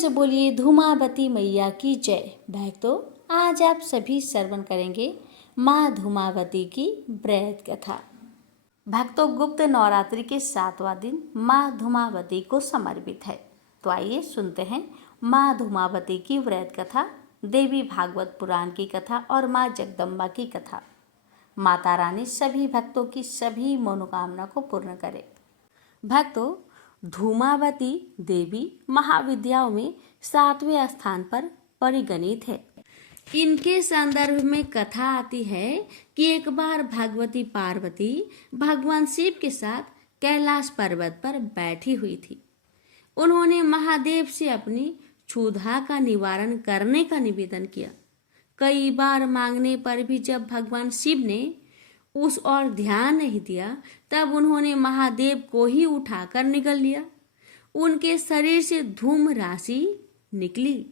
से बोलिए धूमावती मैया की जय। भक्तों, आज आप सभी श्रवण करेंगे माँ धूमावती की व्रत कथा। भक्तों, गुप्त नवरात्रि के 7वां दिन माँ धूमावती को समर्पित है। तो आइए सुनते हैं माँ धूमावती की व्रत कथा, देवी भागवत पुराण की कथा और माँ जगदम्बा की कथा। माता रानी सभी भक्तों की सभी मनोकामना को पूर्ण करे। भक्तों, धूमावती देवी महाविद्याओं में 7वें स्थान पर परिगणित है। इनके संदर्भ में कथा आती है कि एक बार भगवती पार्वती भगवान शिव के साथ कैलाश पर्वत पर बैठी हुई थी। उन्होंने महादेव से अपनी क्षुधा का निवारण करने का निवेदन किया। कई बार मांगने पर भी जब भगवान शिव ने उस ओर ध्यान नहीं दिया, तब उन्होंने महादेव को ही उठाकर निगल लिया। उनके शरीर से धूम राशि निकली।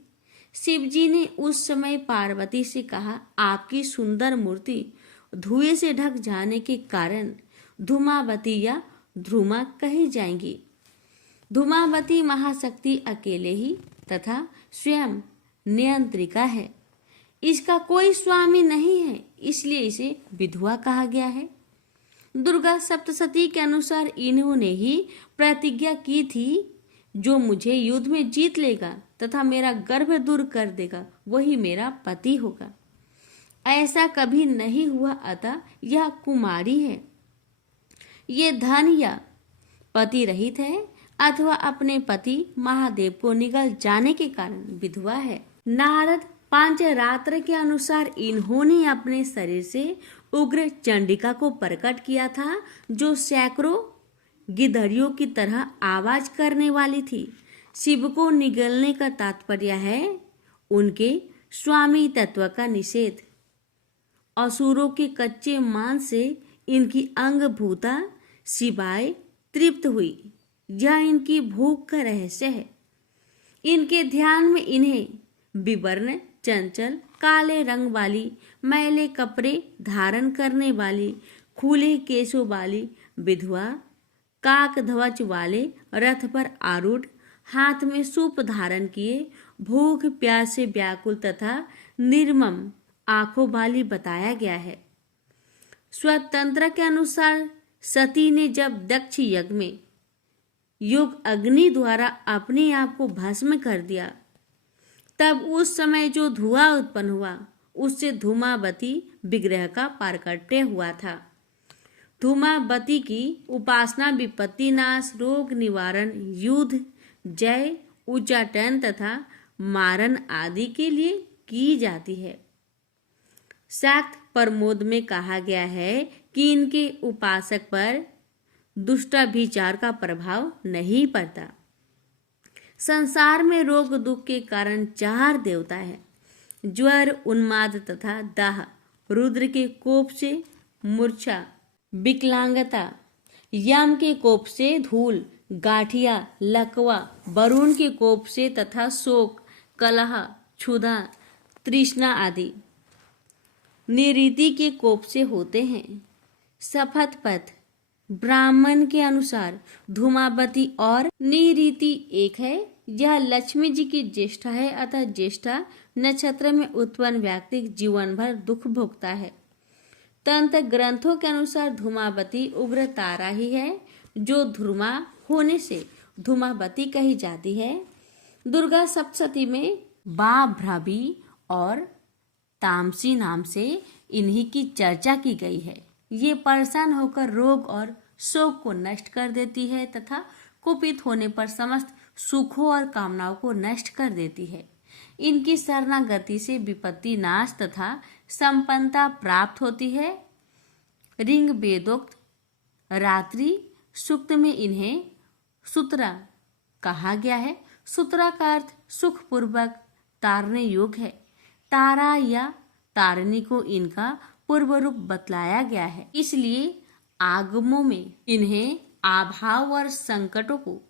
शिवजी ने उस समय पार्वती से कहा, आपकी सुंदर मूर्ति धुएं से ढक जाने के कारण धूमावती या ध्रुमा कही जाएंगी। धूमावती महाशक्ति अकेले ही तथा स्वयं नियंत्रिका है। इसका कोई स्वामी नहीं है, इसलिए इसे विधवा कहा गया है। दुर्गा सप्तशती के अनुसार इन्होंने ही प्रतिज्ञा की थी, जो मुझे युद्ध में जीत लेगा तथा मेरा गर्भ दूर कर देगा, वही मेरा पति होगा। ऐसा कभी नहीं हुआ, अतः यह कुमारी है। ये धन या पति रहित है अथवा अपने पति महादेव को निगल जाने के कारण विधवा है। नारद पांचरात्र के अनुसार इन्होंने अपने शरीर से उग्र चंडिका को प्रकट किया था, जो सैकड़ों गिद्धरियों की तरह आवाज करने वाली थी। शिव को निगलने का तात्पर्य है उनके स्वामी तत्व का निषेध। असुरों के कच्चे मांस से इनकी अंगभूता शिवाय तृप्त हुई। यह इनकी भूख का रहस्य है। इनके ध्यान में इन्हें विवर्ण, चंचल, काले रंग वाली, मैले कपड़े धारण करने वाली, खुले केशों वाली विधवा, काक ध्वज वाले रथ पर आरूढ़, हाथ में सूप धारण किए, भूख प्यास से व्याकुल तथा निर्मम आंखों वाली बताया गया है। स्वतंत्र के अनुसार सती ने जब दक्ष यज्ञ में युग अग्नि द्वारा अपने आप को भस्म कर दिया, तब उस समय जो धुआं उत्पन्न हुआ, उससे धूमावती विग्रह का प्राकट्य हुआ था। धूमावती की उपासना विपत्ति नाश, रोग निवारण, युद्ध, जय, उच्चाटन तथा मारण आदि के लिए की जाती है। शाक्त प्रमोद में कहा गया है कि इनके उपासक पर दुष्टाभिचार का प्रभाव नहीं पड़ता। संसार में रोग दुख के कारण 4 देवता है: ज्वर, उन्माद तथा दाह। रुद्र के कोप से मूर्छा, विकलांगता, यम के कोप से धूल, गाठिया, लकवा, वरुण के कोप से तथा शोक, कलह, क्षुधा, तृष्णा आदि निरीति के कोप से होते हैं। शपथ पथ ब्राह्मण के अनुसार धूमावती और निरीति एक है। यह लक्ष्मी जी की ज्येष्ठा है, अतः ज्येष्ठा नक्षत्र में उत्पन्न व्यक्ति जीवन भर दुख भोगता है। तंत्र ग्रंथों के अनुसार धूमावती उग्र तारा ही है, जो ध्रुमा होने से धूमावती कही जाती है। दुर्गा सप्तशती में बाभ्रवी और तामसी नाम से इन्हीं की चर्चा की गई है। ये परेशान होकर रोग और शोक को नष्ट कर देती है तथा कुपित होने पर समस्त सुखों और कामनाओं को नष्ट कर देती है। इनकी शरणागति से विपत्ति नाश तथा संपन्नता प्राप्त होती है। ऋग वेदोक्त रात्रि सूक्त में इन्हें सूत्रा कहा गया है। सूत्रा का अर्थ सुखपूर्वक तारने योग्य है। तारा या तारनी को इनका पूर्व रूप बतलाया गया है, इसलिए आगमों में इन्हें अभाव और संकटों को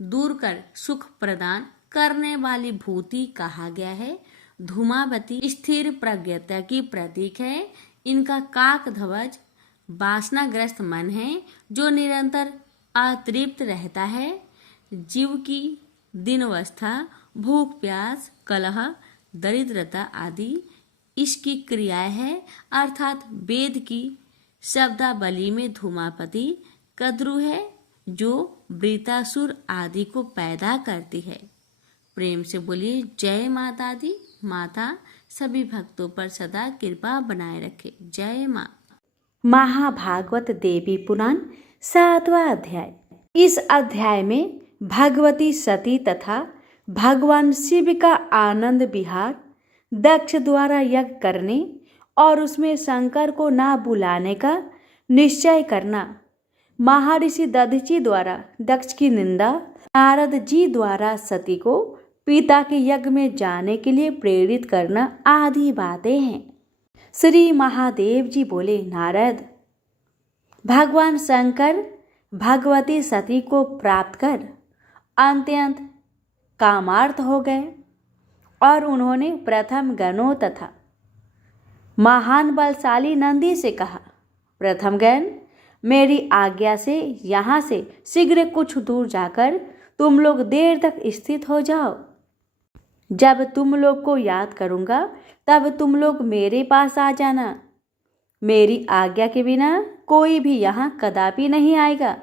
दूर कर सुख प्रदान करने वाली भूति कहा गया है। धूमावती स्थिर प्रज्ञता की प्रतीक है। इनका काक ध्वज वासनाग्रस्त मन है, जो निरंतर अतृप्त रहता है। जीव की दीनावस्था भूख प्यास कलह दरिद्रता आदि इसकी क्रियाएं है, अर्थात वेद की शब्दावली में धूमापति कद्रु है जो वृतासुर आदि को पैदा करती है। प्रेम से बोलिए जय माता दी। माता सभी भक्तों पर सदा कृपा बनाए रखे। जय माँ। महाभागवत देवी पुराण 7वां अध्याय। इस अध्याय में भगवती सती तथा भगवान शिव का आनंद विहार, दक्ष द्वारा यज्ञ करने और उसमें शंकर को ना बुलाने का निश्चय करना, महर्षि दधीचि द्वारा दक्ष की निंदा, नारद जी द्वारा सती को पिता के यज्ञ में जाने के लिए प्रेरित करना आदि बातें हैं। श्री महादेव जी बोले, नारद, भगवान शंकर भगवती सती को प्राप्त कर अत्यंत कामार्थ हो गए और उन्होंने प्रथम गणों तथा महान बलशाली नंदी से कहा, प्रथम गण, मेरी आज्ञा से यहाँ से शीघ्र कुछ दूर जाकर तुम लोग देर तक स्थित हो जाओ। जब तुम लोग को याद करूँगा तब तुम लोग मेरे पास आ जाना। मेरी आज्ञा के बिना कोई भी यहाँ कदापि नहीं आएगा।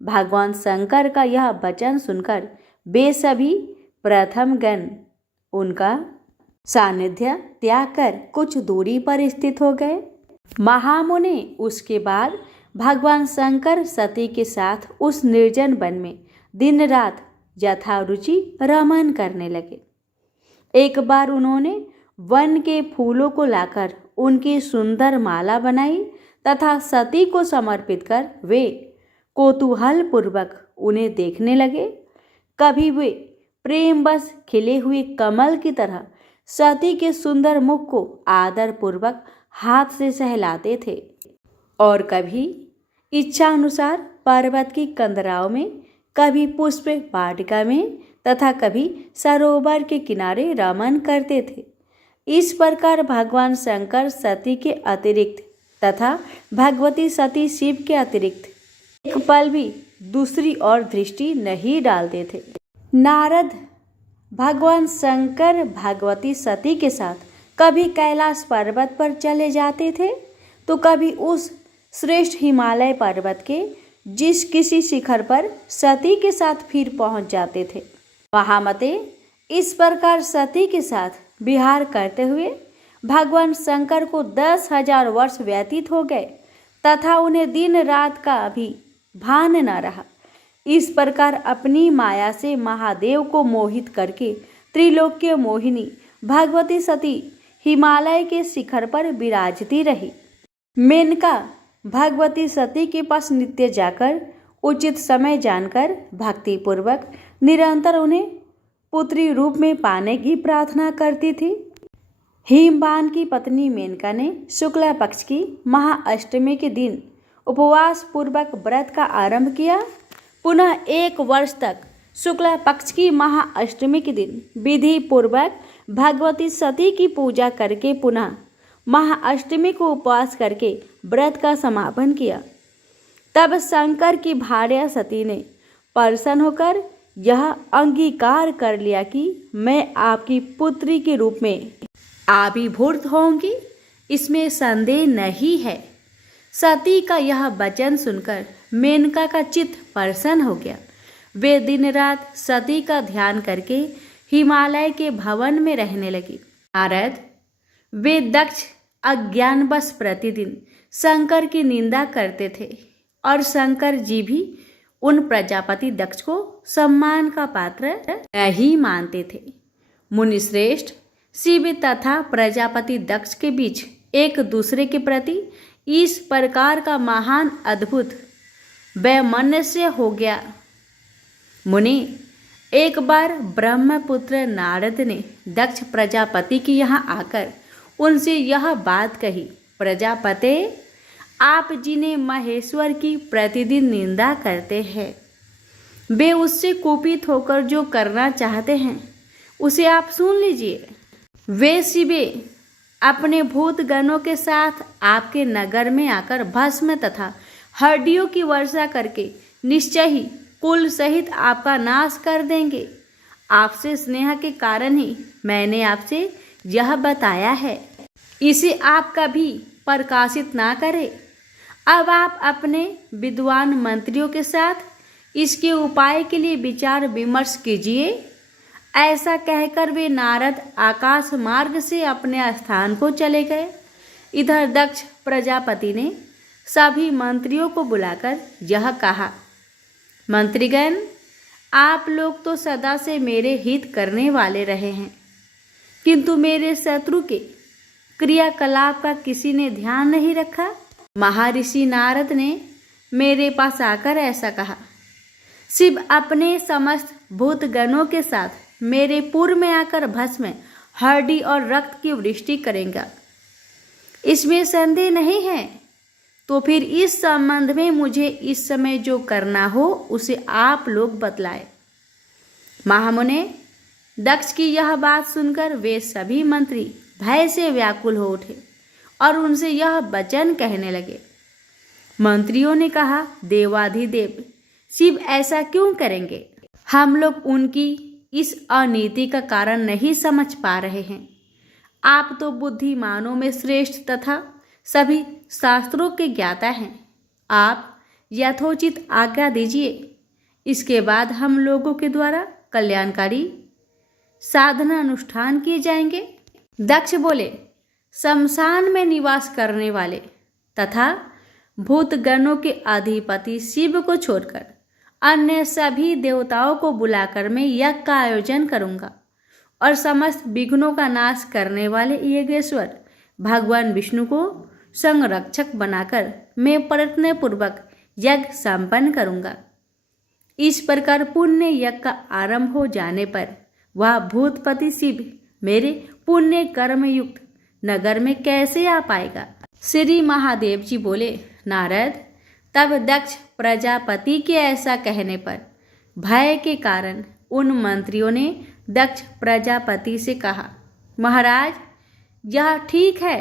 भगवान शंकर का यह वचन सुनकर वे सभी प्रथम गण उनका सानिध्य त्याग कर कुछ दूरी पर स्थित हो गए। महामुनि उसके बाद भगवान शंकर सती के साथ उस निर्जन वन में दिन रात यथारुचि रमन करने लगे। एक बार उन्होंने वन के फूलों को लाकर उनकी सुंदर माला बनाई तथा सती को समर्पित कर वे कौतूहल पूर्वक उन्हें देखने लगे। कभी वे प्रेमवश खिले हुए कमल की तरह सती के सुंदर मुख को आदर पूर्वक हाथ से सहलाते थे और कभी इच्छा अनुसार पर्वत की कंदराओं में, कभी पुष्प वाटिका में तथा कभी सरोवर के किनारे रमन करते थे। इस प्रकार भगवान शंकर सती के अतिरिक्त तथा भगवती सती शिव के अतिरिक्त एक पल भी दूसरी ओर दृष्टि नहीं डालते थे। नारद भगवान शंकर भगवती सती के साथ कभी कैलाश पर्वत पर चले जाते थे तो कभी उस श्रेष्ठ हिमालय पर्वत के जिस किसी शिखर पर सती के साथ फिर पहुंच जाते थे। महामते, इस प्रकार सती के साथ विहार करते हुए भगवान शंकर को 10,000 वर्ष व्यतीत हो गए तथा उन्हें दिन रात का भी भान न रहा। इस प्रकार अपनी माया से महादेव को मोहित करके त्रिलोक्य मोहिनी भगवती सती हिमालय के शिखर पर विराजती रही। मेनका भगवती सती के पास नित्य जाकर उचित समय जानकर भक्तिपूर्वक निरंतर उन्हें पुत्री रूप में पाने की प्रार्थना करती थी। हिमवान की पत्नी मेनका ने शुक्ला पक्ष की महाअष्टमी के दिन उपवास पूर्वक व्रत का आरंभ किया। पुनः 1 वर्ष तक शुक्ला पक्ष की महाअष्टमी के दिन विधि पूर्वक भगवती सती की पूजा करके पुनः महाअष्टमी को उपवास करके व्रत का समापन किया। तब शंकर की भार्या सती ने प्रसन्न होकर यह अंगीकार कर लिया कि मैं आपकी पुत्री के रूप में आविर्भूत होंगी, इसमें संदेह नहीं है। सती का यह वचन सुनकर मेनका का चित्त प्रसन्न हो गया। वे दिन रात सती का ध्यान करके हिमालय के भवन में रहने लगी। नारद, वे दक्ष अज्ञानवश प्रतिदिन शंकर की निंदा करते थे और शंकर जी भी उन प्रजापति दक्ष को सम्मान का पात्र नहीं मानते थे। मुनिश्रेष्ठ, शिव तथा प्रजापति दक्ष के बीच एक दूसरे के प्रति इस प्रकार का महान अद्भुत वैमनस्य हो गया। मुनि, एक बार ब्रह्मपुत्र नारद ने दक्ष प्रजापति के यहाँ आकर उनसे यह बात कही, प्रजापते, आप जिन्हें महेश्वर की प्रतिदिन निंदा करते हैं, वे उससे कुपित होकर जो करना चाहते हैं उसे आप सुन लीजिए। वे शिवे अपने भूत गणों के साथ आपके नगर में आकर भस्म तथा हड्डियों की वर्षा करके निश्चय ही कुल सहित आपका नाश कर देंगे। आपसे स्नेह के कारण ही मैंने आपसे यह बताया है। इसे आप कभी प्रकाशित ना करें। अब आप अपने विद्वान मंत्रियों के साथ इसके उपाय के लिए विचार विमर्श कीजिए। ऐसा कहकर वे नारद आकाश मार्ग से अपने स्थान को चले गए। इधर दक्ष प्रजापति ने सभी मंत्रियों को बुलाकर यह कहा, मंत्रीगण, आप लोग तो सदा से मेरे हित करने वाले रहे हैं, किंतु मेरे शत्रु के क्रियाकलाप का किसी ने ध्यान नहीं रखा। महर्षि नारद ने मेरे पास आकर ऐसा कहा, शिव अपने समस्त भूतगणों के साथ मेरे पुर में आकर भस्म, हड्डी और रक्त की वृष्टि करेगा, इसमें संदेह नहीं है। तो फिर इस संबंध में मुझे इस समय जो करना हो उसे आप लोग बतलाए। महामुने, दक्ष की यह बात सुनकर वे सभी मंत्री भय से व्याकुल हो उठे और उनसे यह वचन कहने लगे। मंत्रियों ने कहा, देवाधिदेव शिव ऐसा क्यों करेंगे? हम लोग उनकी इस अनीति का कारण नहीं समझ पा रहे हैं। आप तो बुद्धिमानों में श्रेष्ठ तथा सभी शास्त्रों के ज्ञाता हैं। आप यथोचित आज्ञा दीजिए, इसके बाद हम लोगों के द्वारा कल्याणकारी साधना अनुष्ठान किए जाएंगे। दक्ष बोले, शमशान में निवास करने वाले तथा भूतगणों के अधिपति शिव को छोड़कर अन्य सभी देवताओं को बुलाकर मैं यज्ञ का आयोजन करूंगा और समस्त विघ्नों का नाश करने वाले यज्ञेश्वर भगवान विष्णु को संरक्षक बनाकर मैं प्रयत्न पूर्वक यज्ञ संपन्न करूंगा। इस प्रकार पुण्य यज्ञ का आरंभ हो जाने पर वह भूतपति शिव मेरे पुण्य कर्म युक्त नगर में कैसे आ पाएगा? श्री महादेव जी बोले, नारद, तब दक्ष प्रजापति के ऐसा कहने पर भय के कारण उन मंत्रियों ने दक्ष प्रजापति से कहा, महाराज, यह ठीक है।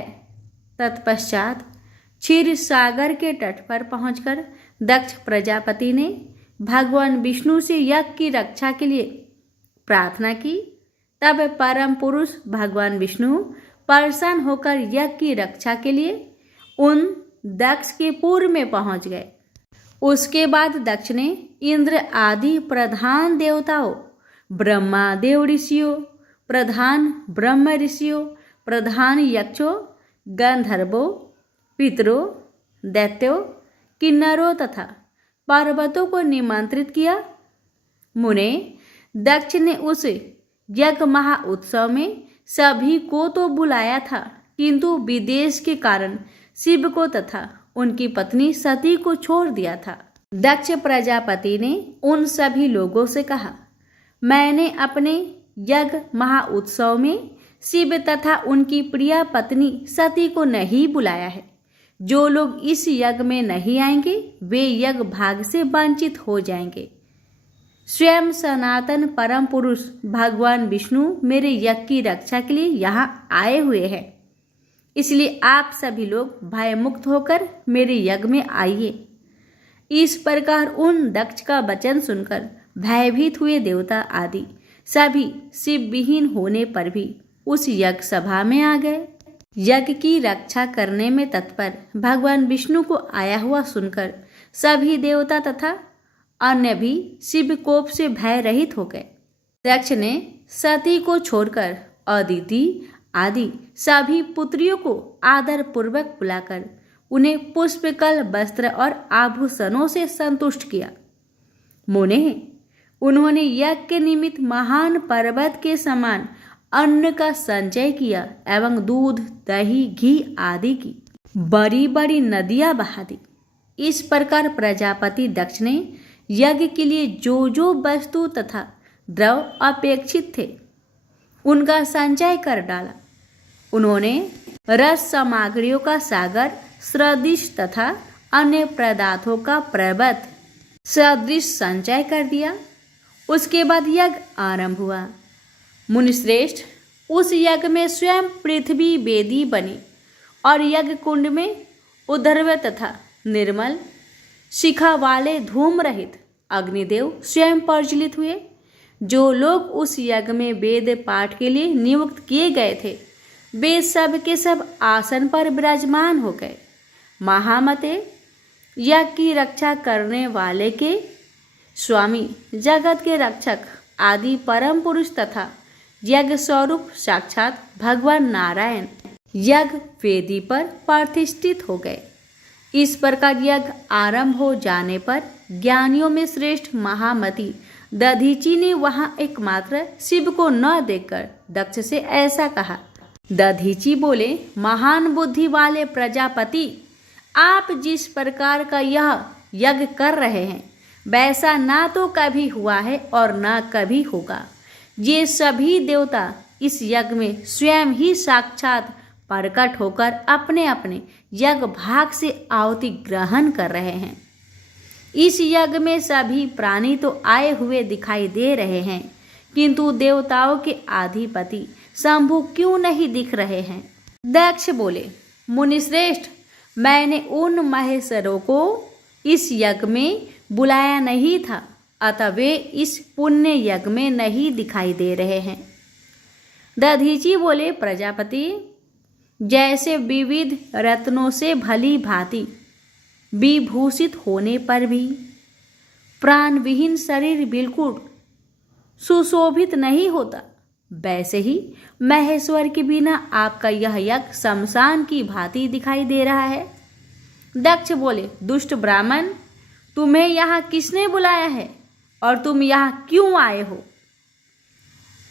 तत्पश्चात क्षीर सागर के तट पर पहुंचकर दक्ष प्रजापति ने भगवान विष्णु से यज्ञ की रक्षा के लिए प्रार्थना की। तब परम पुरुष भगवान विष्णु प्रसन्न होकर यज्ञ की रक्षा के लिए उन दक्ष के पुर में पहुंच गए। उसके बाद दक्ष ने इंद्र आदि प्रधान देवताओं, ब्रह्मा देव ऋषियों, प्रधान ब्रह्म ऋषियों, प्रधान यक्षों, गंधर्वों, पितरों, दैत्यों, किन्नरों तथा पर्वतों को निमंत्रित किया। मुने, दक्ष ने उस यज्ञ महाउत्सव में सभी को तो बुलाया था, किंतु विदेश के कारण शिव को तथा उनकी पत्नी सती को छोड़ दिया था। दक्ष प्रजापति ने उन सभी लोगों से कहा, मैंने अपने यज्ञ महाउत्सव में शिव तथा उनकी प्रिय पत्नी सती को नहीं बुलाया है। जो लोग इस यज्ञ में नहीं आएंगे वे यज्ञ भाग से वंचित हो जाएंगे। स्वयं सनातन परम पुरुष भगवान विष्णु मेरे यज्ञ की रक्षा के लिए यहाँ आए हुए हैं, इसलिए आप सभी लोग भय मुक्त होकर मेरे यज्ञ में आइए। इस प्रकार उन दक्ष का वचन सुनकर भयभीत हुए देवता आदि सभी शिव विहीन होने पर भी उस यज्ञ सभा में आ गए। यज्ञ की रक्षा करने में तत्पर भगवान विष्णु को आया हुआ सुनकर सभी देवता तथा अन्य भी शिव कोप से भय रहित हो गए। दक्ष ने सती को छोड़कर अदिति आदि सभी पुत्रियों को आदर पूर्वक बुलाकर उन्हें पुष्पकल वस्त्र और आभूषणों से संतुष्ट किया। मुने, उन्होंने यज्ञ के निमित्त महान पर्वत के समान अन्न का संचय किया एवं दूध, दही, घी आदि की बड़ी बड़ी नदियां बहा दी। इस प्रकार प्रजापति दक्ष ने यज्ञ के लिए जो जो वस्तु तथा द्रव अपेक्षित थे उनका संचय कर डाला। उन्होंने रस सामग्रियों का सागर सदृश तथा अन्य पदार्थों का पर्वत सदृश संचय कर दिया। उसके बाद यज्ञ आरंभ हुआ। मुनिश्रेष्ठ, उस यज्ञ में स्वयं पृथ्वी वेदी बनी और यज्ञ कुंड में उद्धर्व तथा निर्मल शिखा वाले धूम रहित अग्निदेव स्वयं प्रज्वलित हुए। जो लोग उस यज्ञ में वेद पाठ के लिए नियुक्त किए गए थे वे सब के सब आसन पर विराजमान हो गए। महामते, यज्ञ की रक्षा करने वाले के स्वामी, जगत के रक्षक आदि परम पुरुष तथा यज्ञ स्वरूप साक्षात भगवान नारायण यज्ञ वेदी पर प्रतिष्ठित हो गए। इस प्रकार यज्ञ आरंभ हो जाने पर ज्ञानियों में श्रेष्ठ महामती दधीची ने वहां एकमात्र शिव को न देखकर दक्ष से ऐसा कहा। दधीची बोले, महान बुद्धि वाले प्रजापति, आप जिस प्रकार का यह यज्ञ कर रहे हैं वैसा ना तो कभी हुआ है और न कभी होगा। ये सभी देवता इस यज्ञ में स्वयं ही साक्षात प्रकट होकर अपने अपने यज्ञ भाग से आहुति ग्रहण कर रहे हैं। इस यज्ञ में सभी प्राणी तो आए हुए दिखाई दे रहे हैं, किंतु देवताओं के अधिपति शंभु क्यों नहीं दिख रहे हैं? दक्ष बोले, मुनिश्रेष्ठ, मैंने उन महेश्वरों को इस यज्ञ में बुलाया नहीं था, अतः वे इस पुण्य यज्ञ में नहीं दिखाई दे रहे हैं। दधीची बोले, प्रजापति, जैसे विविध रत्नों से भली भांति विभूषित होने पर भी प्राण विहीन शरीर बिल्कुल सुशोभित नहीं होता, वैसे ही महेश्वर के बिना आपका यह यज्ञ शमशान की भांति दिखाई दे रहा है। दक्ष बोले, दुष्ट ब्राह्मण, तुम्हें यहाँ किसने बुलाया है और तुम यहाँ क्यों आए हो?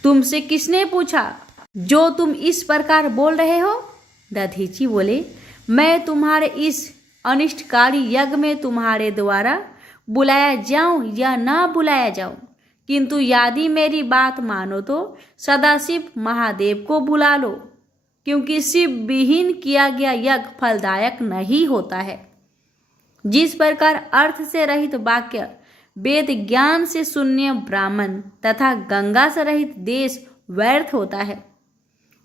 तुमसे किसने पूछा जो तुम इस प्रकार बोल रहे हो? दधीची बोले, मैं तुम्हारे इस अनिष्टकारी यज्ञ में तुम्हारे द्वारा बुलाया जाऊं या ना बुलाया जाऊं, किंतु यदि मेरी बात मानो तो सदाशिव महादेव को बुला लो, क्योंकि शिव विहीन किया गया यज्ञ फलदायक नहीं होता है। जिस प्रकार अर्थ से रहित वाक्य वेद ज्ञान से शून्य ब्राह्मण तथा गंगा से रहित देश व्यर्थ होता है,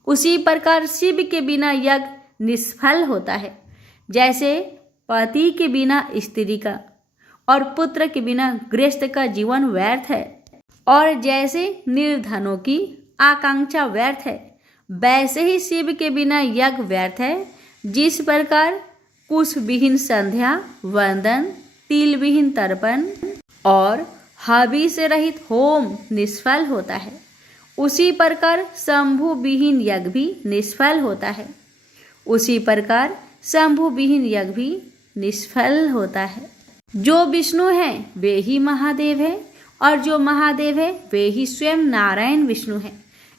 उसी प्रकार शिव के बिना यज्ञ निष्फल होता है। जैसे पति के बिना स्त्री का और पुत्र के बिना गृहस्थ का जीवन व्यर्थ है, और जैसे निर्धनों की आकांक्षा व्यर्थ है, वैसे ही शिव के बिना यज्ञ व्यर्थ है। जिस प्रकार कुश विहीन संध्या वंदन, तिल विहीन तर्पण और हवि से रहित होम निष्फल होता है, उसी प्रकार शंभु विहीन यज्ञ भी निष्फल होता है। उसी प्रकार शंभु विहीन यज्ञ भी निष्फल होता है। जो विष्णु है वे ही महादेव है, और जो महादेव है वे ही स्वयं नारायण विष्णु है।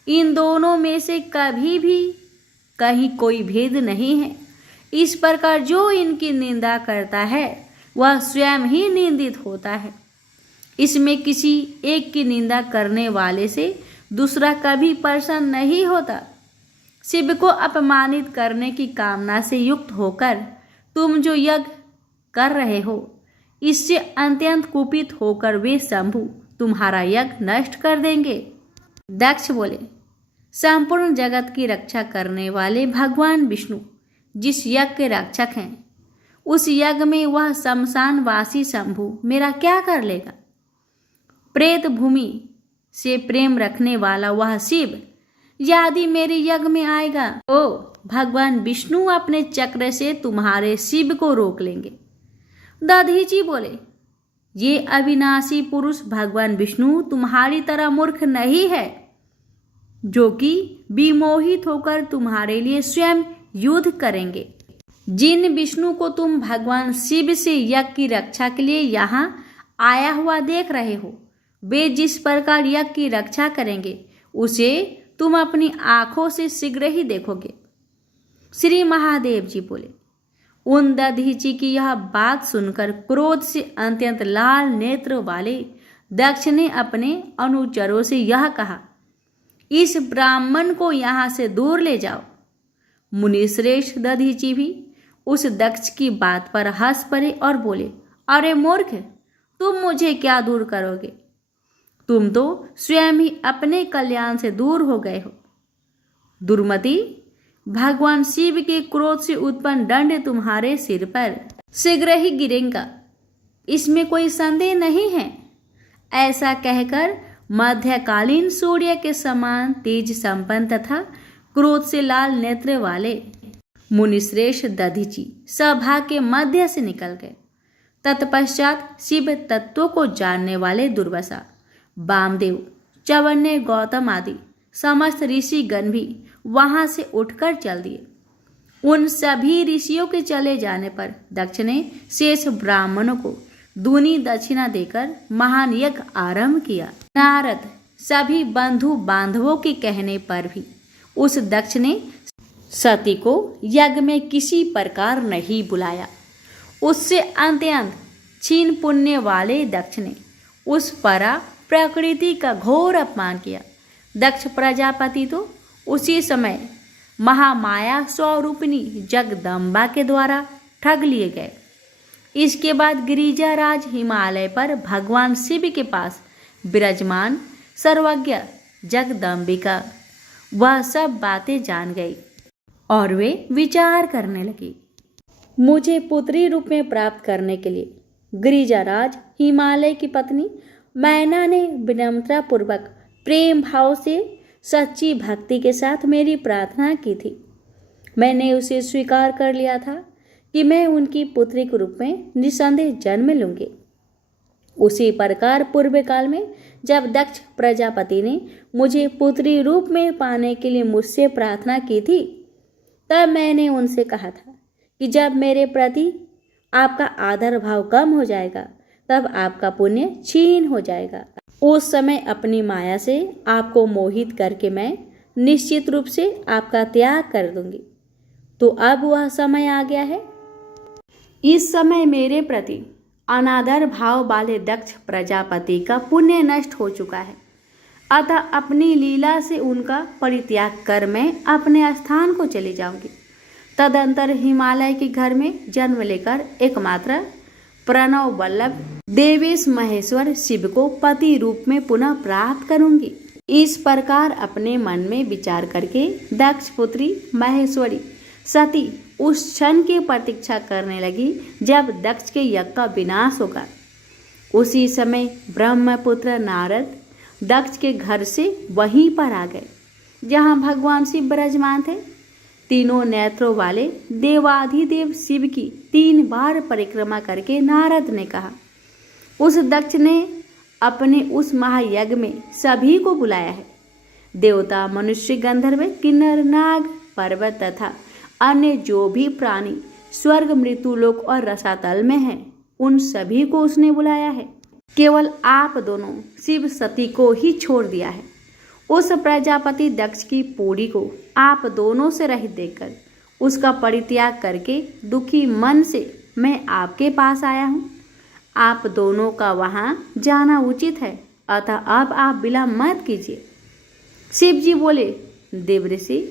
इन दोनों में से कभी भी कहीं कोई भेद नहीं है। इस प्रकार जो इनकी निंदा करता है वह स्वयं ही निंदित होता है। इसमें किसी एक की निंदा करने वाले से दूसरा कभी प्रसन्न नहीं होता। शिव को अपमानित करने की कामना से युक्त होकर तुम जो यज्ञ कर रहे हो, इससे अत्यंत कुपित होकर वे शंभु तुम्हारा यज्ञ नष्ट कर देंगे। दक्ष बोले, संपूर्ण जगत की रक्षा करने वाले भगवान विष्णु जिस यज्ञ के रक्षक हैं, उस यज्ञ में वह शमशानवासी शंभु मेरा क्या कर लेगा? प्रेत भूमि से प्रेम रखने वाला वह शिव यदि मेरे यज्ञ में आएगा तो भगवान विष्णु अपने चक्र से तुम्हारे शिव को रोक लेंगे। दधीची बोले, ये अविनाशी पुरुष भगवान विष्णु तुम्हारी तरह मूर्ख नहीं है, जो कि विमोहित होकर तुम्हारे लिए स्वयं युद्ध करेंगे। जिन विष्णु को तुम भगवान शिव से यज्ञ की रक्षा के लिए यहाँ आया हुआ देख रहे हो, वे जिस प्रकार यज्ञ की रक्षा करेंगे उसे तुम अपनी आंखों से शीघ्र ही देखोगे। श्री महादेव जी बोले। उन दधीची की यह बात सुनकर क्रोध से अत्यंत लाल नेत्र वाले दक्ष ने अपने अनुचरों से यह कहा, इस ब्राह्मण को यहाँ से दूर ले जाओ। मुनिश्रेष्ठ दधीची भी उस दक्ष की बात पर हंस पड़े और बोले, अरे मूर्ख, तुम मुझे क्या दूर करोगे? तुम तो स्वयं ही अपने कल्याण से दूर हो गए हो। दुर्मति, भगवान शिव के क्रोध से उत्पन्न दंड तुम्हारे सिर पर शीघ्र ही गिरेगा, इसमें कोई संदेह नहीं है। ऐसा कहकर मध्यकालीन सूर्य के समान तेज संपन्न तथा क्रोध से लाल नेत्र वाले मुनिश्रेष्ठ दधीची सभा के मध्य से निकल गए। तत्पश्चात शिव तत्वों को जानने वाले दुर्वासा, वामदेव, चवन्य, गौतम आदि समस्त ऋषि गण भी वहां से उठकर चल दिए। उन सभी ऋषियों के चले जाने पर दक्ष ने शेष ब्राह्मणों को दूनी दक्षिणा देकर महान यज्ञ आरंभ किया। नारद सभी बंधु बांधवों के कहने पर भी उस दक्ष ने सती को यज्ञ में किसी प्रकार नहीं बुलाया। उससे अत्यंत क्षीण पुण्य वाले दक्ष ने उस परा प्रकृति का घोर अपमान किया। दक्ष प्रजापति तो उसी समय महामाया स्वरूपिणी जगदम्बा के द्वारा ठग लिए गए। इसके बाद गिरिजाराज हिमालय पर भगवान शिव के पास विराजमान सर्वज्ञ जगदम्बिका वह सब बातें जान गई और वे विचार करने लगी। मुझे पुत्री रूप में प्राप्त करने के लिए गिरिजाराज हिमालय की पत्नी मैना ने विनम्रता पूर्वक प्रेम भाव से सच्ची भक्ति के साथ मेरी प्रार्थना की थी। मैंने उसे स्वीकार कर लिया था कि मैं उनकी पुत्री के रूप में निसंदेह जन्म लूंगी। उसी प्रकार पूर्व काल में जब दक्ष प्रजापति ने मुझे पुत्री रूप में पाने के लिए मुझसे प्रार्थना की थी, तब मैंने उनसे कहा था कि जब मेरे प्रति आपका आदर भाव कम हो जाएगा तब आपका पुण्य क्षीण हो जाएगा। उस समय अपनी माया से आपको मोहित करके मैं निश्चित रूप से आपका त्याग कर दूंगी। तो अब वह समय आ गया है। इस समय मेरे प्रति अनादर भाव वाले दक्ष प्रजापति का पुण्य नष्ट हो चुका है, अतः अपनी लीला से उनका परित्याग कर मैं अपने स्थान को चली जाऊंगी। तदंतर हिमालय के घर में जन्म लेकर एकमात्र प्रणव वल्लभ देवेश महेश्वर शिव को पति रूप में पुनः प्राप्त करूंगी। इस प्रकार अपने मन में विचार करके दक्ष पुत्री महेश्वरी सती उस क्षण की प्रतीक्षा करने लगी जब दक्ष के यज्ञ का विनाश होगा। उसी समय ब्रह्मपुत्र नारद दक्ष के घर से वहीं पर आ गए जहां भगवान शिव विराजमान थे। तीनों नेत्रों वाले देवाधिदेव शिव की 3 बार परिक्रमा करके नारद ने कहा, उस दक्ष ने अपने उस महायज्ञ में सभी को बुलाया है। देवता, मनुष्य, गंधर्व, किन्नर, नाग, पर्वत तथा अन्य जो भी प्राणी स्वर्ग, मृत्युलोक और रसातल में हैं, उन सभी को उसने बुलाया है। केवल आप दोनों शिव सती को ही छोड़ दिया है। उस प्रजापति दक्ष की पूरी को आप दोनों से रहित देखकर उसका परित्याग करके दुखी मन से मैं आपके पास आया हूँ। आप दोनों का वहाँ जाना उचित है, अतः अब आप विलंब मत कीजिए। शिव जी बोले, देवऋषि,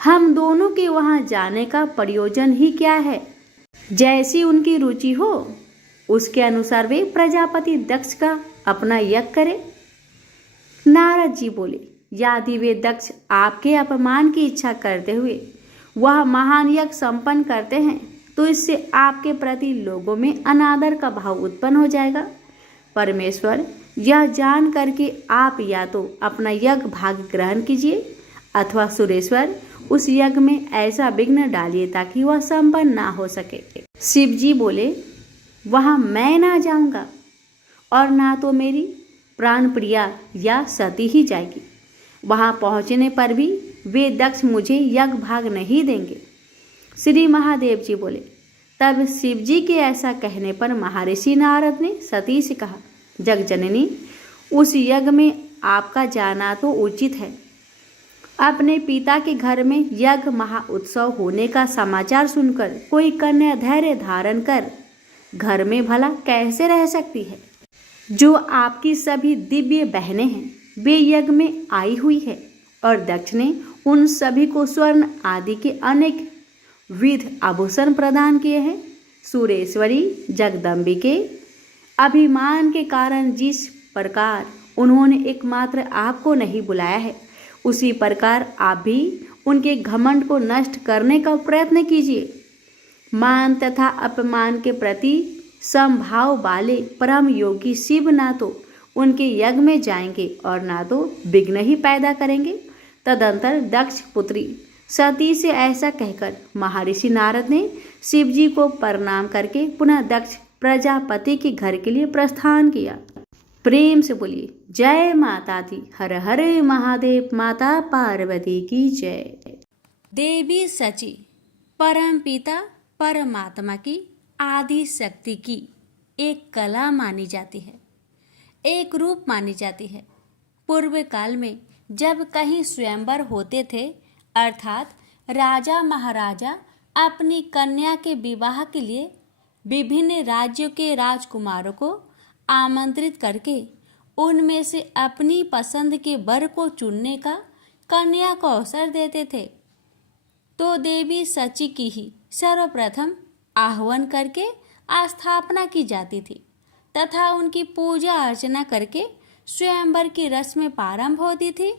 हम दोनों के वहाँ जाने का प्रयोजन ही क्या है? जैसी उनकी रुचि हो उसके अनुसार वे प्रजापति दक्ष का अपना यज्ञ करे। नारद जी बोले, यदि वे दक्ष आपके अपमान की इच्छा करते हुए वह महान यज्ञ संपन्न करते हैं तो इससे आपके प्रति लोगों में अनादर का भाव उत्पन्न हो जाएगा। परमेश्वर, यह जान करके आप या तो अपना यज्ञ भाग ग्रहण कीजिए अथवा सुरेश्वर उस यज्ञ में ऐसा विघ्न डालिए ताकि वह संपन्न ना हो सके। शिव जी बोले, वहाँ मैं ना जाऊंगा और ना तो मेरी प्राण प्रिया या सती ही जाएगी। वहाँ पहुँचने पर भी वे दक्ष मुझे यज्ञ भाग नहीं देंगे। श्री महादेव जी बोले, तब शिव जी के ऐसा कहने पर महर्षि नारद ने सती से कहा, जगजननी, उस यज्ञ में आपका जाना तो उचित है। अपने पिता के घर में यज्ञ महा उत्सव होने का समाचार सुनकर कोई कन्या धैर्य धारण कर घर में भला कैसे रह सकती है? जो आपकी सभी दिव्य बहनें हैं वे यज्ञ में आई हुई है और दक्ष ने उन सभी को स्वर्ण आदि के अनेक विध आभूषण प्रदान किए हैं। सुरेश्वरी जगदम्बिके अभिमान के कारण जिस प्रकार उन्होंने एकमात्र आपको नहीं बुलाया है, उसी प्रकार आप भी उनके घमंड को नष्ट करने का प्रयत्न कीजिए। मान तथा अपमान के प्रति समभाव वाले परम योगी शिव ना तो उनके यज्ञ में जाएंगे और ना तो विघ्न ही पैदा करेंगे। तदंतर दक्ष पुत्री सती से ऐसा कहकर महर्षि नारद ने शिव जी को प्रणाम करके पुनः दक्ष प्रजापति के घर के लिए प्रस्थान किया। प्रेम से बोलिए जय माता दी, हर हर महादेव, माता पार्वती की जय। देवी सची परम पिता परमात्मा की आदि शक्ति की एक कला मानी जाती है, एक रूप मानी जाती है। पूर्व काल में जब कहीं स्वयंवर होते थे, अर्थात राजा महाराजा अपनी कन्या के विवाह के लिए विभिन्न राज्यों के राजकुमारों को आमंत्रित करके उनमें से अपनी पसंद के वर को चुनने का कन्या को अवसर देते थे, तो देवी सची की ही सर्वप्रथम आह्वान करके स्थापना की जाती थी तथा उनकी पूजा अर्चना करके स्वयंवर की रस्में प्रारंभ होती थी।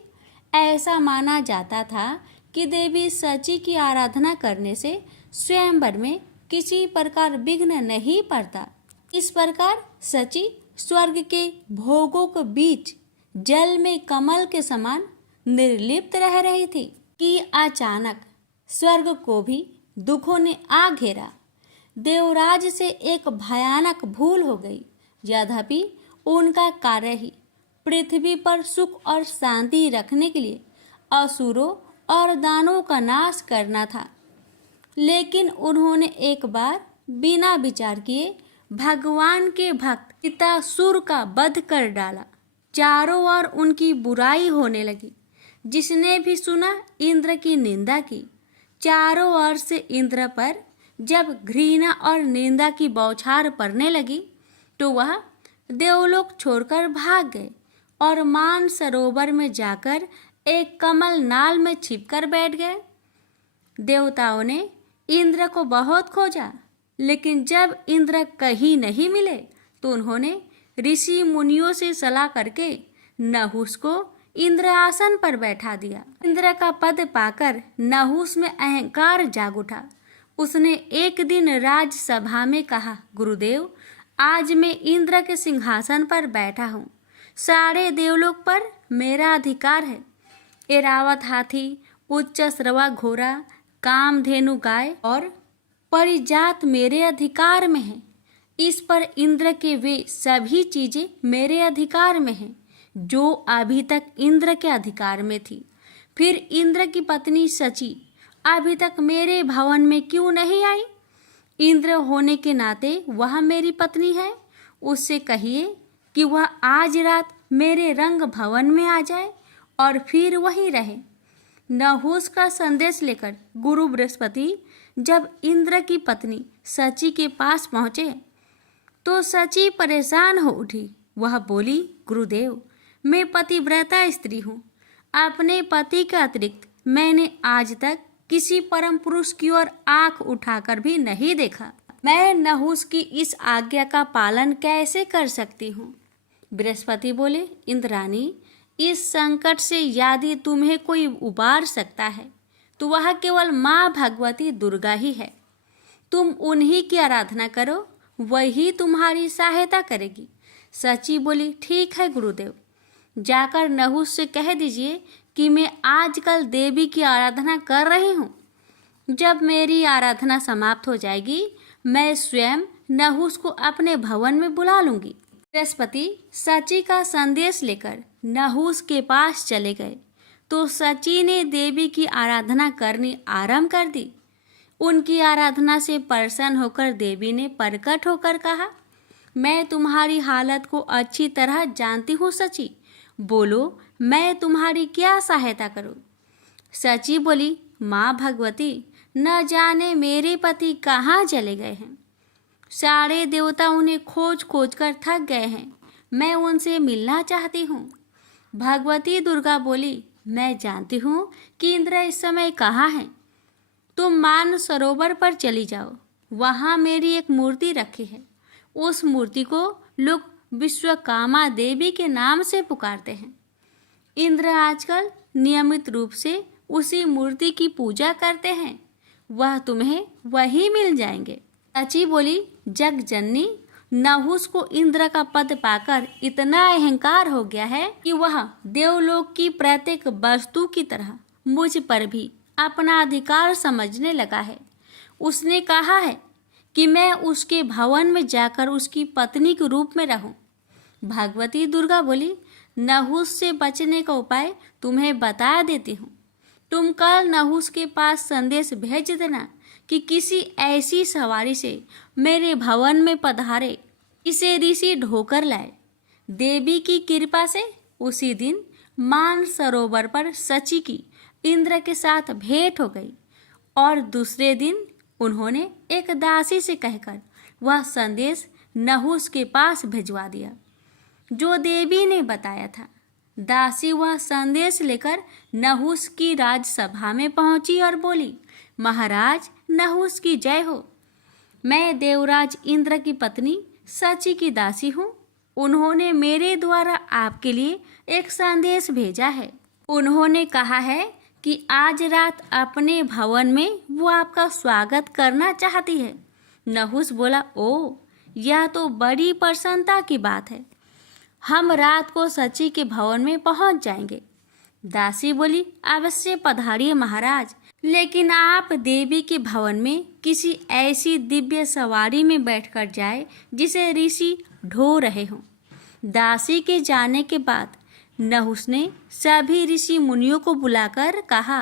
ऐसा माना जाता था कि देवी सची की आराधना करने से स्वयंवर में किसी प्रकार विघ्न नहीं पड़ता। इस प्रकार सची स्वर्ग के भोगों के बीच जल में कमल के समान निर्लिप्त रह रही थी कि अचानक स्वर्ग को भी दुखों ने आ घेरा। देवराज से एक भयानक भूल हो गई। यद्यपि उनका कार्य ही पृथ्वी पर सुख और शांति रखने के लिए असुरों और दानवों का नाश करना था, लेकिन उन्होंने एक बार बिना विचार किए भगवान के भक्त पितासुर का वध कर डाला। चारों ओर उनकी बुराई होने लगी। जिसने भी सुना इंद्र की निंदा की। चारों ओर से इंद्र पर जब घृणा और निंदा की बौछार पड़ने लगी तो वह देवलोक छोड़कर भाग गए और मान सरोवर में जाकर एक कमल नाल में छिपकर बैठ गए। देवताओं ने इंद्र को बहुत खोजा, लेकिन जब इंद्र कहीं नहीं मिले तो उन्होंने ऋषि मुनियों से सलाह करके नहुस को इंद्र आसन पर बैठा दिया। इंद्र का पद पाकर नहुस में अहंकार जाग उठा। उसने एक दिन राजसभा में कहा, गुरुदेव, आज मैं इंद्र के सिंहासन पर बैठा हूँ। सारे देवलोक पर मेरा अधिकार है। एरावत हाथी, उच्च श्रवा घोड़ा, कामधेनु गाय और परिजात मेरे अधिकार में है। इस पर इंद्र के वे सभी चीजें मेरे अधिकार में हैं जो अभी तक इंद्र के अधिकार में थी। फिर इंद्र की पत्नी सची अभी तक मेरे भवन में क्यों नहीं आई? इंद्र होने के नाते वह मेरी पत्नी है। उससे कहिए कि वह आज रात मेरे रंग भवन में आ जाए और फिर वहीं रहे। नहुस का संदेश लेकर गुरु बृहस्पति जब इंद्र की पत्नी सची के पास पहुँचे तो सची परेशान हो उठी। वह बोली, गुरुदेव, मैं पतिव्रता स्त्री हूँ। अपने पति के अतिरिक्त मैंने आज तक किसी परम पुरुष की ओर आंख उठाकर भी नहीं देखा। मैं नहुस की इस आज्ञा का पालन कैसे कर सकती हूँ? बृहस्पति बोले, इंद्राणी, इस संकट से यदि तुम्हें कोई उबार सकता है तो वह केवल माँ भगवती दुर्गा ही है। तुम उन्हीं की आराधना करो, वही तुम्हारी सहायता करेगी। सची बोली, ठीक है गुरुदेव, जाकर नहुस से कह दीजिए कि मैं आजकल देवी की आराधना कर रही हूँ। जब मेरी आराधना समाप्त हो जाएगी मैं स्वयं नहुस को अपने भवन में बुला लूंगी। बृहस्पति सची का संदेश लेकर नहुस के पास चले गए तो सची ने देवी की आराधना करनी आरंभ कर दी। उनकी आराधना से प्रसन्न होकर देवी ने प्रकट होकर कहा, मैं तुम्हारी हालत को अच्छी तरह जानती हूँ सची, बोलो मैं तुम्हारी क्या सहायता करूँ? सची बोली, माँ भगवती, न जाने मेरे पति कहाँ चले गए हैं। सारे देवता उन्हें खोज खोज कर थक गए हैं। मैं उनसे मिलना चाहती हूँ। भगवती दुर्गा बोली, मैं जानती हूँ कि इंद्र इस समय कहाँ हैं। तुम मान सरोवर पर चली जाओ, वहाँ मेरी एक मूर्ति रखी है। उस मूर्ति को लोग विश्वकामा देवी के नाम से पुकारते हैं। इंद्र आजकल नियमित रूप से उसी मूर्ति की पूजा करते हैं। वह तुम्हें वही मिल जाएंगे। सची बोली, जग जननी, नहुस को इंद्र का पद पाकर इतना अहंकार हो गया है कि वह देवलोक की प्रत्येक वस्तु की तरह मुझ पर भी अपना अधिकार समझने लगा है। उसने कहा है कि मैं उसके भवन में जाकर उसकी पत्नी के रूप में रहूं। भगवती दुर्गा बोली, नहुस से बचने का उपाय तुम्हें बता देती हूँ। तुम कल नहुस के पास संदेश भेज देना कि किसी ऐसी सवारी से मेरे भवन में पधारे, इसे ऋषि ढोकर लाए। देवी की कृपा से उसी दिन मान सरोवर पर सची की इंद्र के साथ भेंट हो गई और दूसरे दिन उन्होंने एक दासी से कहकर वह संदेश नहुस के पास भिजवा दिया जो देवी ने बताया था। दासी वह संदेश लेकर नहुस की राजसभा में पहुंची और बोली, महाराज नहुस की जय हो। मैं देवराज इंद्र की पत्नी सची की दासी हूँ। उन्होंने मेरे द्वारा आपके लिए एक संदेश भेजा है। उन्होंने कहा है कि आज रात अपने भवन में वो आपका स्वागत करना चाहती है। नहुस बोला, ओ यह तो बड़ी प्रसन्नता की बात है। हम रात को सची के भवन में पहुंच जाएंगे। दासी बोली, अवश्य पधारिए महाराज, लेकिन आप देवी के भवन में किसी ऐसी दिव्य सवारी में बैठकर जाए जिसे ऋषि ढो रहे हों। दासी के जाने के बाद नहुस ने सभी ऋषि मुनियों को बुलाकर कहा,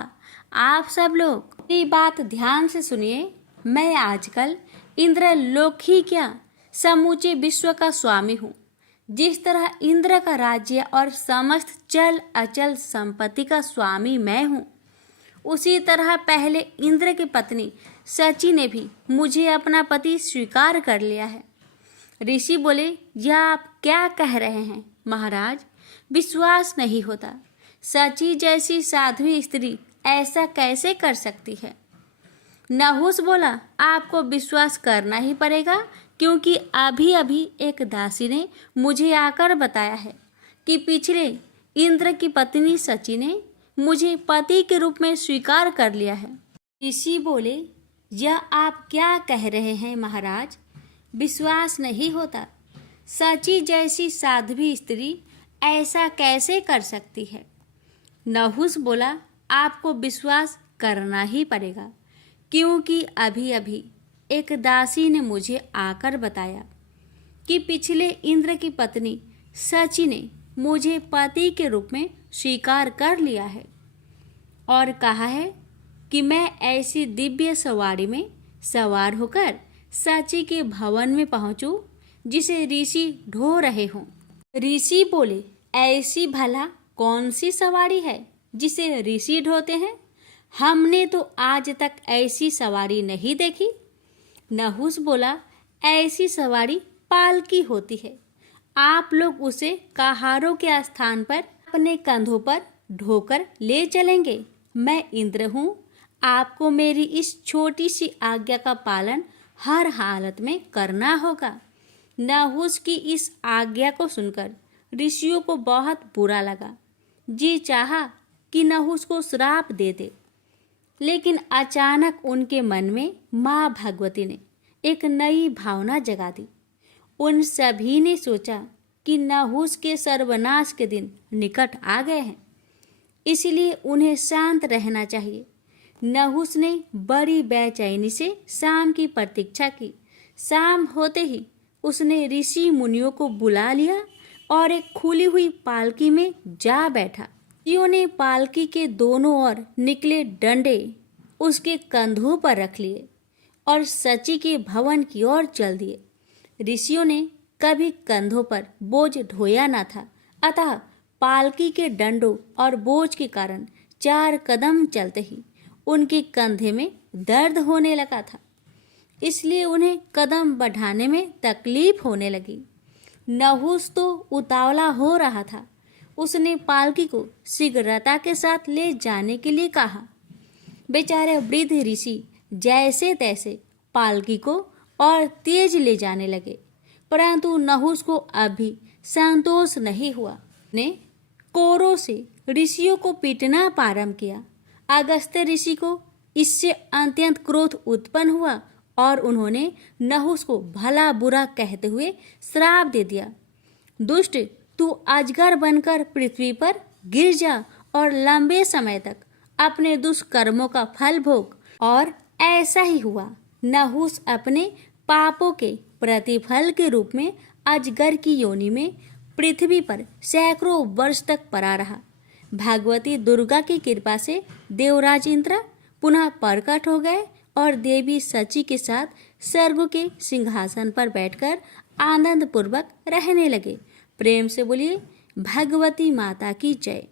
आप सब लोग मेरी बात ध्यान से सुनिए। मैं आजकल इंद्रलोक ही क्या समूचे विश्व का स्वामी हूँ। जिस तरह इंद्र का राज्य और समस्त चल अचल संपत्ति का स्वामी मैं हूँ, उसी तरह पहले इंद्र की पत्नी सची ने भी मुझे अपना पति स्वीकार कर लिया है। ऋषि बोले, यह आप क्या कह रहे हैं महाराज? विश्वास नहीं होता। सची जैसी साध्वी स्त्री ऐसा कैसे कर सकती है? नहुस बोला, आपको विश्वास करना ही पड़ेगा, क्योंकि अभी अभी एक दासी ने मुझे आकर बताया है कि पिछले इंद्र की पत्नी सची ने मुझे पति के रूप में स्वीकार कर लिया है। ऋषि बोले, यह आप क्या कह रहे हैं महाराज? विश्वास नहीं होता। सची जैसी साध्वी स्त्री ऐसा कैसे कर सकती है? नहुस बोला, आपको विश्वास करना ही पड़ेगा, क्योंकि अभी अभी एक दासी ने मुझे आकर बताया कि पिछले इंद्र की पत्नी सची ने मुझे पति के रूप में स्वीकार कर लिया है और कहा है कि मैं ऐसी दिव्य सवारी में सवार होकर सची के भवन में पहुंचूं जिसे ऋषि ढो रहे हों। ऋषि बोले, ऐसी भला कौन सी सवारी है जिसे ऋषि ढोते हैं? हमने तो आज तक ऐसी सवारी नहीं देखी। नहुस बोला, ऐसी सवारी पालकी होती है। आप लोग उसे कहारों के स्थान पर अपने कंधों पर ढोकर ले चलेंगे। मैं इंद्र हूँ। आपको मेरी इस छोटी सी आज्ञा का पालन हर हालत में करना होगा। नहुस की इस आज्ञा को सुनकर ऋषियों को बहुत बुरा लगा। जी चाहा कि नहुस को श्राप दे दे, लेकिन अचानक उनके मन में माँ भगवती ने एक नई भावना जगा दी। उन सभी ने सोचा कि नहुस के सर्वनाश के दिन निकट आ गए हैं, इसलिए उन्हें शांत रहना चाहिए। नहुस ने बड़ी बेचैनी से शाम की प्रतीक्षा की। शाम होते ही उसने ऋषि मुनियों को बुला लिया और एक खुली हुई पालकी में जा बैठा। ऋषियों ने पालकी के दोनों ओर निकले डंडे उसके कंधों पर रख लिए और सची के भवन की ओर चल दिए। ऋषियों ने कभी कंधों पर बोझ ढोया न था, अतः पालकी के डंडों और बोझ के कारण 4 कदम चलते ही उनके कंधे में दर्द होने लगा था, इसलिए उन्हें कदम बढ़ाने में तकलीफ होने लगी। नहुस तो उतावला हो रहा था। उसने पालकी को शीघ्रता के साथ ले जाने के लिए कहा। बेचारे वृद्ध ऋषि जैसे तैसे पालकी को और तेज ले जाने लगे, परंतु नहुस को अभी संतोष नहीं हुआ। ने कोरों से ऋषियों को पीटना प्रारंभ किया। अगस्त्य ऋषि को इससे अत्यंत क्रोध उत्पन्न हुआ और उन्होंने नहुस को भला बुरा कहते हुए श्राप दे दिया। दुष्ट, तू अजगर बनकर पृथ्वी पर गिर जा और लंबे समय तक अपने दुष्कर्मों का फल भोग। और ऐसा ही हुआ। नहुस अपने पापों के प्रतिफल के रूप में अजगर की योनि में पृथ्वी पर सैकड़ों वर्ष तक पड़ा रहा। भगवती दुर्गा की कृपा से देवराज इंद्र पुनः प्रकट हो गए और देवी सची के साथ स्वर्ग के सिंहासन पर बैठकर आनंद पूर्वक रहने लगे। प्रेम से बोलिए भगवती माता की जय।